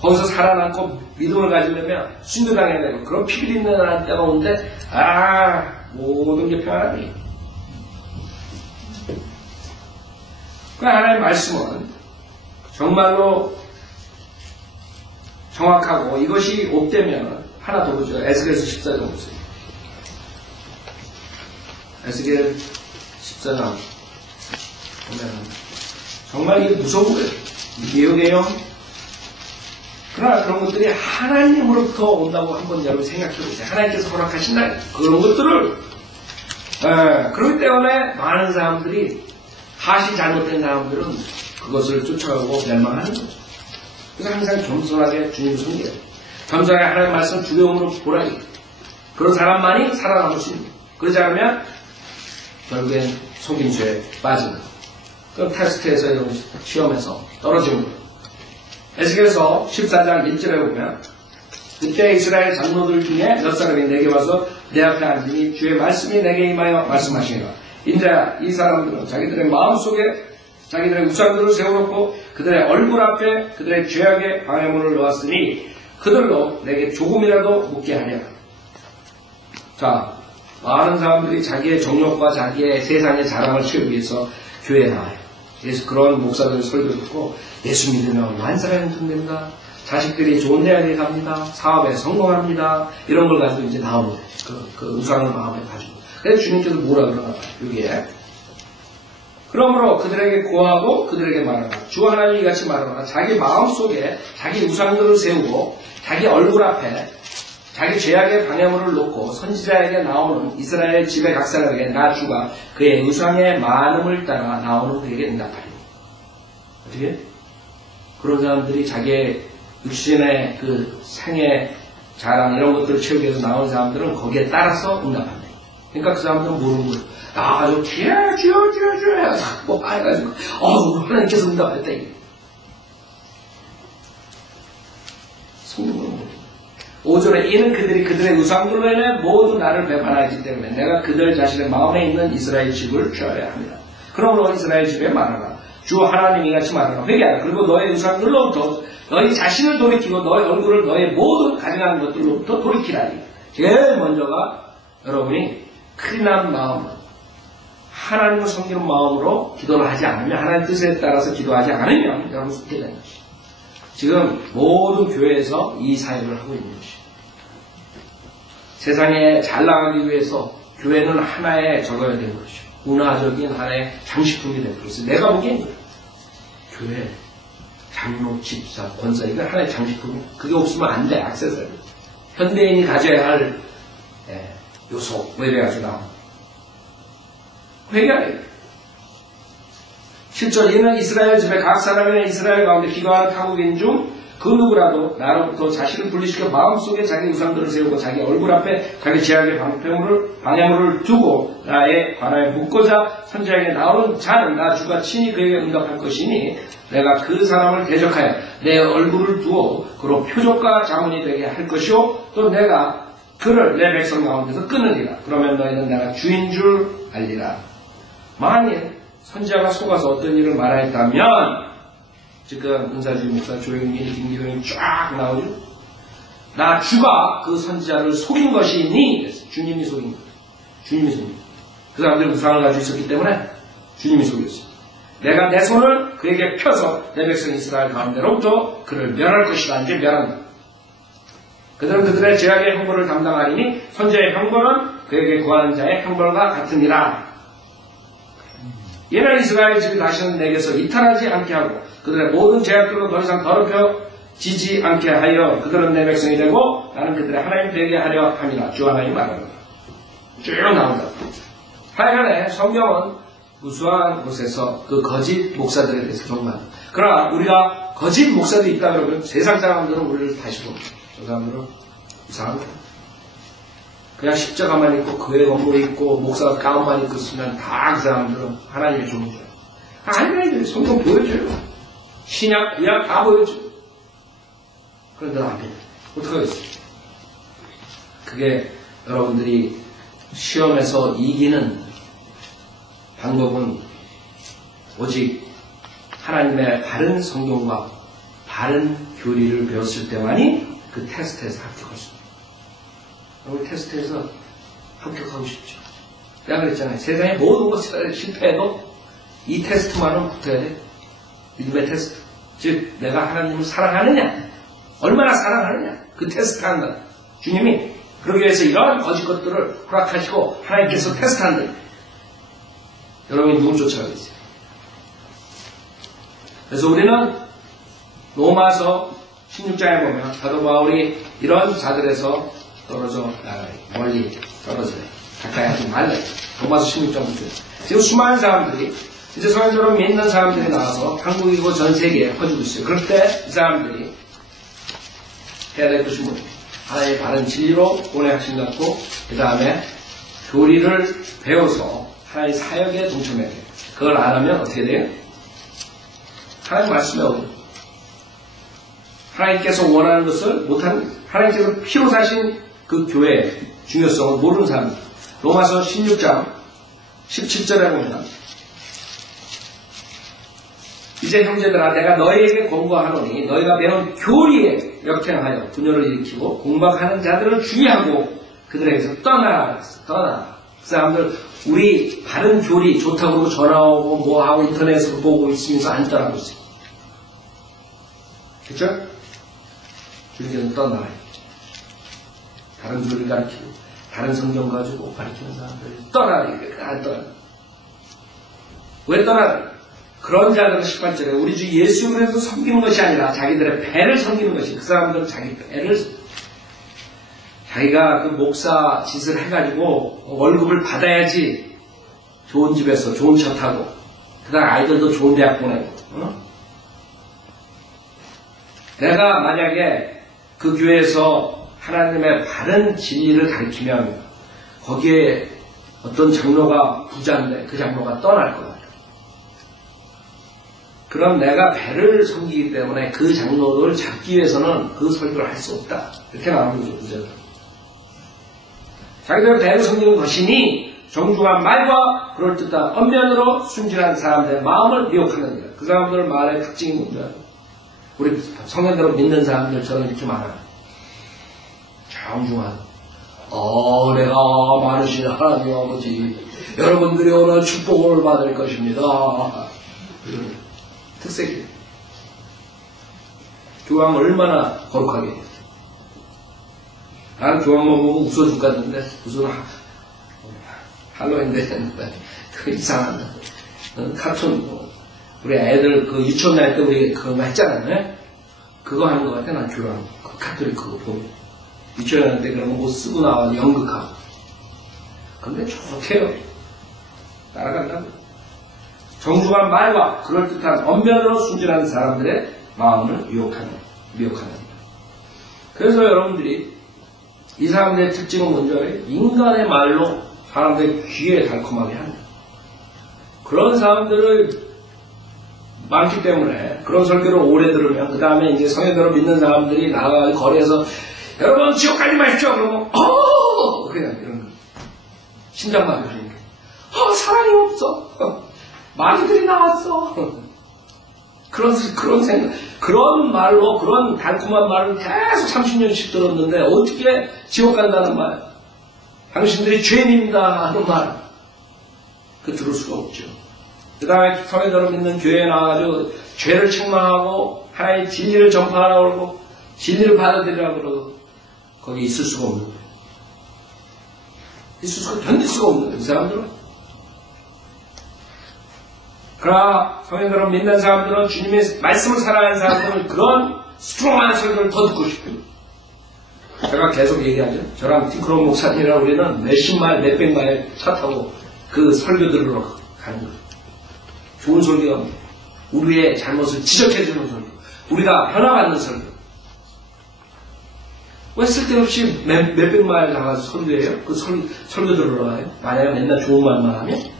거기서 살아남고 믿음을 가지려면 순교당해야 되고 그런 피를 있는 때가 오는데 모든 게 평안하니. 그 하나님의 말씀은 정말로 정확하고 이것이 옵되면 하나 더 보죠. 에스겔서 14장 보세요. 에스겔 14장 보면 정말 이게 무서운 거예요. 미혹의 영. 그러나 그런 것들이 하나님으로부터 온다고 한번 여러분 생각해 보세요. 하나님께서 허락하신다. 그런 것들을 그렇기 때문에 많은 사람들이 사실 잘못된 사람들은 그것을 쫓아가고 멸망하는 거죠. 그래서 항상 겸손하게 주님을 섬겨요. 겸손하게 하나님 말씀 주경으로 보라니. 그런 사람만이 살아남을 수 있는 거예요. 그러지 않으면 결국엔 속임수에 빠지는 거예요. 그럼 테스트에서 이런 시험에서 떨어지는 거예요. 에스겔서 14장 1절에 보면 그때 이스라엘 장로들 중에 몇 사람이 내게 와서 내 앞에 앉으니 주의 말씀이 내게 임하여 말씀하시니라. 인자야, 이 사람들은 자기들의 마음속에 자기들의 우상들을 세워놓고 그들의 얼굴 앞에 그들의 죄악의 방해물을 놓았으니 그들로 내게 조금이라도 묻게 하랴. 자, 많은 사람들이 자기의 정욕과 자기의 세상의 자랑을 채우기 위해서 교회에 나와요. 그래서 그런 목사들 설교 듣고 예수 믿으면 만사가 형통됩니다. 자식들이 좋은 대학에 갑니다. 사업에 성공합니다. 이런 걸 가지고 이제 나오는 거예요. 그 우상을 마음에 가지고. 그래서 주님께서 뭐라 그러나 봐요. 여기에. 그러므로 그들에게 고하고 그들에게 말하라. 주 하나님이 같이 말하라. 자기 마음속에 자기 우상들을 세우고 자기 얼굴 앞에 자기 죄악의 방해물을 놓고 선지자에게 나오는 이스라엘 집의 각 사람에게 나 주가 그의 우상의 많음을 따라 나오는 그에게 응답하리니. 어떻게? 그런 사람들이 자기의 육신의 그 생의 자랑 이런 것들을 채우기 위해서 나온 사람들은 거기에 따라서 응답한다. 그러니까 그 사람들은 모르는 거예요. 나가지고 주여 해서 뭐 해가지고 하나님께서 응답했다. 성경으로 모르는 5절에 이는 그들이 그들의 우상들로 인해 모두 나를 배반하기 때문에 내가 그들 자신의 마음에 있는 이스라엘 집을 취하려 합니다. 그러므로 이스라엘 집에 말하라. 주 하나님이 같이 말하라. 회개하라. 그리고 너의 우상들로부터 너희 자신을 돌이키고 너의 얼굴을 너의 모든 가증하는 것들로부터 돌이키라. 제일 먼저가 여러분이 클린한 마음, 하나님을 섬기는 마음으로 기도를 하지 않으면, 하나님 뜻에 따라서 기도하지 않으면 여러분 속게 되는 것이죠. 지금 모든 교회에서 이 사역을 하고 있는 것이죠. 세상에 잘 나가기 위해서 교회는 하나의 적어야 되는 것이죠. 문화적인 하나의 장식품이 되는 것이죠. 내가 보기엔 교회, 장로, 집사, 권사, 이건 하나의 장식품이에요. 그게 없으면 안 돼, 액세서리. 현대인이 가져야 할 요소, 뭐 이래가지고 나옵니다. 회개하래요. 7절, 이는 이스라엘 집에 각 사람이나 이스라엘 가운데 기도하는 타국인 중 그 누구라도 나로부터 자신을 분리시켜 마음속에 자기 우상들을 세우고 자기 얼굴 앞에 자기 제약의 방향을 두고 나에 관하여 묻고자 선지자에게 나오는 자는 나 주가 친히 그에게 응답할 것이니 내가 그 사람을 대적하여 내 얼굴을 두어 그로 표적과 자문이 되게 할 것이요 또 내가 그를 내 백성 가운데서 끊으리라. 그러면 너희는 내가 주인 줄 알리라. 만일 선지자가 속아서 어떤 일을 말하였다면 지금 은사주의 목사 조영민, 김기동이 쫙 나오죠. 나 주가 그 선지자를 속인 것이니 주님이 속인 거예요. 주님이 속인 거예요. 그 사람들이 우상을 가지고 있었기 때문에 주님이 속였어요. 내가 내 손을 그에게 펴서 내 백성 이스라엘 가운데로부터 그를 멸할 것이다. 이제 멸한다. 그들은 그들의 죄악의 형벌을 담당하리니 선지자의 형벌은 그에게 구하는 자의 형벌과 같으니라. 이는 이스라엘 집이 다시는 내게서 이탈하지 않게 하고 그들의 모든 죄악들로 더 이상 더럽혀지지 않게 하여 그들은 내 백성이 되고 나는 그들의 하나님 되게 하려 함이라. 주 하나님 말합니다. 쭉 나온다. 하여간에 성경은 무수한 곳에서 그 거짓 목사들에 대해서 정말, 그러나 우리가 거짓 목사들이 있다 그러면 세상 사람들은 우리를 다시 봅니다. 저 사람들은 이상한 거예요. 그냥 십자가만 입고 교회 건물에 있고 목사가 가운만 입고 있으면 다 그 사람들은 하나님의 종이죠. 아니, 성경 보여줘요. 신약, 구약 다 보여줘요. 그런데 안 돼요. 어떡하겠어요? 그게 여러분들이 시험에서 이기는 방법은 오직 하나님의 바른 성경과 바른 교리를 배웠을 때만이 그 테스트에서 합격할 수 있어요. 여러분 테스트에서 합격하고 싶죠. 내가 그랬잖아요. 세상의 모든 것에 실패해도 이 테스트만은 붙어야 돼. 믿음의 테스트. 즉 내가 하나님을 사랑하느냐, 얼마나 사랑하느냐, 그 테스트 한다. 주님이 그러기 위해서 이런 거짓 것들을 허락하시고 하나님께서 테스트한다. 여러분이 누굴 쫓아가고 있어요? 그래서 우리는 로마서 16장에 보면 사도 바울이 이런 자들에서 떨어져 나가요. 멀리 떨어져요. 가까이 하지 말래요. 로마서 16장부터. 지금 수많은 사람들이 이제 서현처럼 믿는 사람들이 나와서 한국이고 전 세계에 퍼지고 있어요. 그럴 때 이 사람들이 해야 될 것이 뭐예요? 하나의 바른 진리로 오래 하신 것 같고 그 다음에 교리를 배워서 하나의 사역에 동참해야 돼요. 그걸 안 하면 어떻게 돼요? 하나님 말씀에 어려워요. 하나님께서 원하는 것을 못하는, 하나님께서 피로 사신 그 교회의 중요성을 모르는 사람들. 로마서 16장 17절에 보면 이제 형제들아 내가 너희에게 권고하노니 너희가 배운 교리에 역행하여 분열을 일으키고 공박하는 자들을 주의하고 그들에게서 떠나라. 떠나라. 그 사람들 우리 바른 교리 좋다고 그러고 전화오고 뭐하고 인터넷으로 보고 있으면서 안 떠나고 있어요. 그렇죠? 주님께서는 떠나라. 다른 교리를 가르치고 다른 성경 가지고 가르치는 사람들이 떠나라. 안 떠나. 왜 떠나라? 그런 자들은 18절에 우리 주 예수 그리스도 섬기는 것이 아니라 자기들의 배를 섬기는 것이, 그 사람들은 자기 배를, 자기가 그 목사 짓을 해가지고 월급을 받아야지 좋은 집에서 좋은 차 타고 그 다음 아이들도 좋은 대학 보내고, 내가 만약에 그 교회에서 하나님의 바른 진리를 가르치면 거기에 어떤 장로가 부자인데 그 장로가 떠날 것 같아요. 그럼 내가 배를 섬기기 때문에 그 장로를 잡기 위해서는 그 설교를 할 수 없다. 이렇게 나오는 거죠, 부자들. 자기들 배를 섬기는 것이니 정중한 말과 그럴듯한 언변으로 순진한 사람들의 마음을 미혹하느니라. 그 사람들 말의 특징이 뭔가 우리 성현대로 믿는 사람들처럼 이렇게 말하는 정중한 내가 많으신 하나님 아버지 여러분들이 오늘 축복을 받을 것입니다. 이런 특색이에요. 교황 얼마나 거룩하게 해요. 나는 교황만 보고 웃어줄 것 같은데 무슨 할로윈 되는데 그 이상한 카툰 우리 애들 그 유치원 다닐 때 우리 그거 했잖아요. 그거 하는 것 같아. 난 교황 그 카톨릭 그거 보면 유치원 다닐 때 그런 거 쓰고 나와 연극하고 근데 좋대요. 따라간다고. 정중한 말과 그럴듯한 언변으로 순진한 사람들의 마음을 미혹하는. 그래서 여러분들이 이 사람들의 특징은 뭔지 알아요? 인간의 말로 사람들의 귀에 달콤하게 하는 그런 사람들을 많기 때문에 그런 설교를 오래 들으면 그 다음에 이제 성현대로 믿는 사람들이 나가서 거리에서 여러분 지옥 가지 마십시오. 그러면 그냥 이런 거 심장마비 하는 게 사랑이 없어. 마귀들이 나왔어. 그런 생각, 그런 말로, 그런 달콤한 말을 계속 30년씩 들었는데, 어떻게 지옥 간다는 말, 당신들이 죄인입니다 하는 말, 그 들을 수가 없죠. 그 다음에 성현대로 믿는 교회에 나와가지고, 죄를 책망하고, 하나님의 진리를 전파하라고 그러고, 진리를 받아들이라고 그러고, 거기 있을 수가 없는 거예요. 견딜 수가 없는 거예요, 그 사람들은. 그러나 성현대로 믿는 사람들은 주님의 말씀을 사랑하는 사람들은 그런 스트롱한 설교를 더 듣고 싶어요. 제가 계속 얘기하죠. 저랑 팅크론 목사님이랑 우리는 몇십 마일, 몇백 마일 차 타고 그 설교 들으러 가는 거예요. 좋은 설교가 우리의 잘못을 지적해주는 설교. 우리가 변화받는 설교. 왜 쓸데없이 몇백 마일 나가서 설교해요? 그 설교 들으러 가요? 만약에 맨날 좋은 말만 하면?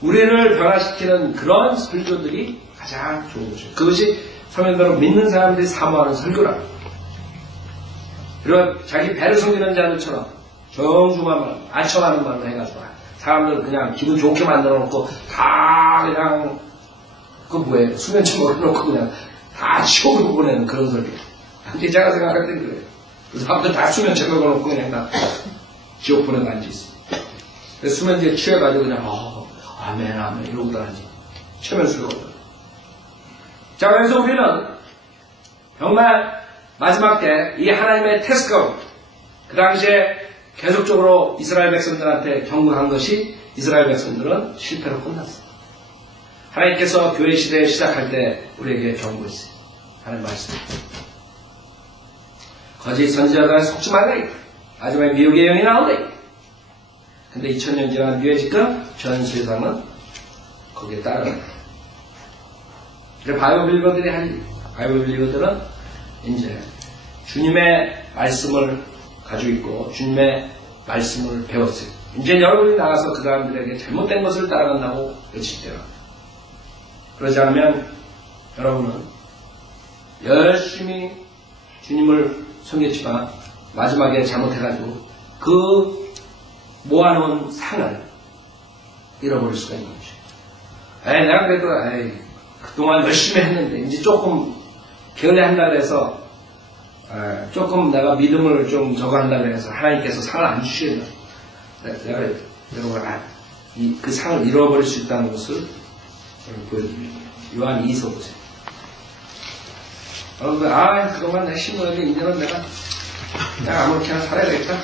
우리를 변화시키는 그런 설교들이 가장 좋은 것이죠. 그것이 성현대로 믿는 사람들이 사모하는 설교라. 이런 자기 배를 섬기는 자들처럼 정중한 말, 안청하는 말로 해가지고 사람들 그냥 기분 좋게 만들어 놓고 다 그냥 그거 뭐예요? 수면제 몰아놓고 그냥 다 지옥으로 보내는 그런 설교. 근데 제가 생각할 땐 그래요. 그 사람들 다 수면제 먹어놓고 그냥 다 지옥 보내고 앉아있어요. 그래서 수면제에 취해가지고 그냥 아멘 이러고 다니지. 최면수가 없어요. 자, 그래서 우리는 정말 마지막 때 이 하나님의 테스크, 그 당시에 계속적으로 이스라엘 백성들한테 경고한 것이 이스라엘 백성들은 실패로 끝났어요. 하나님께서 교회 시대 시작할 때 우리에게 경고했어요. 하나님 말씀. 거짓 선지자들은 속지 말라. 마지막에 미혹의 영이 나온다. 근데 2000년 지난 뒤에 지금 전 세상은 거기에 따라간다. 바이블 빌리버들이 한 일. 바이블 빌리버들은 이제 주님의 말씀을 가지고 있고 주님의 말씀을 배웠어요. 이제 여러분이 나가서 그 사람들에게 잘못된 것을 따라간다고 외칠 때라. 그러지 않으면 여러분은 열심히 주님을 섬겼지만 마지막에 잘못해가지고 그 모아놓은 상을 잃어버릴 수가 있는 거죠. 내가 그래도 그동안 열심히 했는데 이제 조금 게을리한다고 해서 조금 내가 믿음을 좀 저거 한다고 해서 하나님께서 상을 안 주시겠나. 내가 여러분 그 상을 잃어버릴 수 있다는 것을 보여드립니다. 요한 2서 보세요. 여러분 그동안 내가 신고했는데 이제는 내가 아무렇게나 살아야겠다.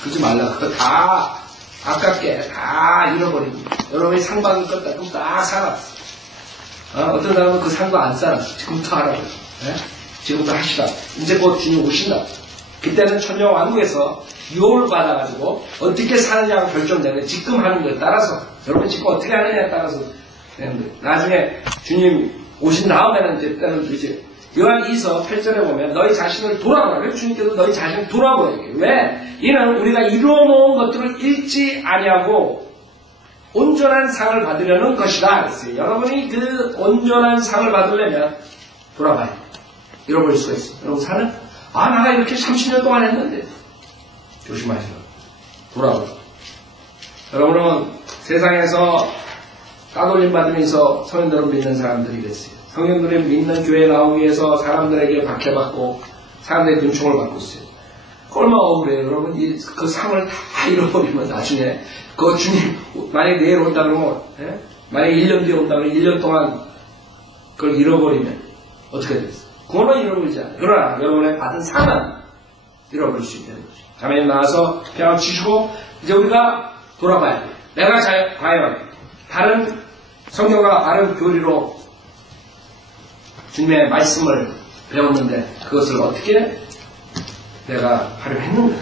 그러지 말라. 그거 다 아깝게 다 잃어버리고 여러분이 상 받을 것 같으면 다 살았어. 어떤 사람은 그 상도 안 살았어. 지금부터 하라고. 지금부터 하시라. 이제 곧 주님 오신다. 그때는 천녀왕국에서 유혹을 받아가지고 어떻게 사느냐가 결정되는 지금 하는 거에 따라서 여러분이 지금 어떻게 하느냐에 따라서 나중에 주님 오신 다음에는 이제 때는 이제 요한 2서 8절에 보면 너희 자신을 돌아보라. 그래서 주님께서 너희 자신을 돌아보라. 왜? 이는 우리가 이루어놓은 것들을 잃지 아니하고 온전한 상을 받으려는 것이다. 그랬어요. 여러분이 그 온전한 상을 받으려면 돌아봐야 돼요. 잃어버릴 수가 있어요. 여러분 사는 내가 이렇게 30년 동안 했는데 조심하시라. 돌아보라. 여러분은 세상에서 따돌림 받으면서 성인들을 믿는 사람들이 됐어요. 성인들을 믿는 교회에 나오기 위해서 사람들에게 박해받고 사람들의 눈총을 받고 있어요. 얼마나 억울해요. 여러분 그 상을 다 잃어버리면 나중에 그 주님 만약에 내일 온다 그러면 만약에 1년 뒤에 온다 그러면 1년 동안 그걸 잃어버리면 어떻게 되겠어요? 그거는 잃어버리지 않아요. 그러나 여러분의 받은 상은 잃어버릴 수 있다는 거죠. 자매님 나와서 평안 치시고 이제 우리가 돌아봐야 돼요. 내가 과연 다른 성경과 다른 교리로 주님의 말씀을 배웠는데 그것을 어떻게 내가 활용했는가?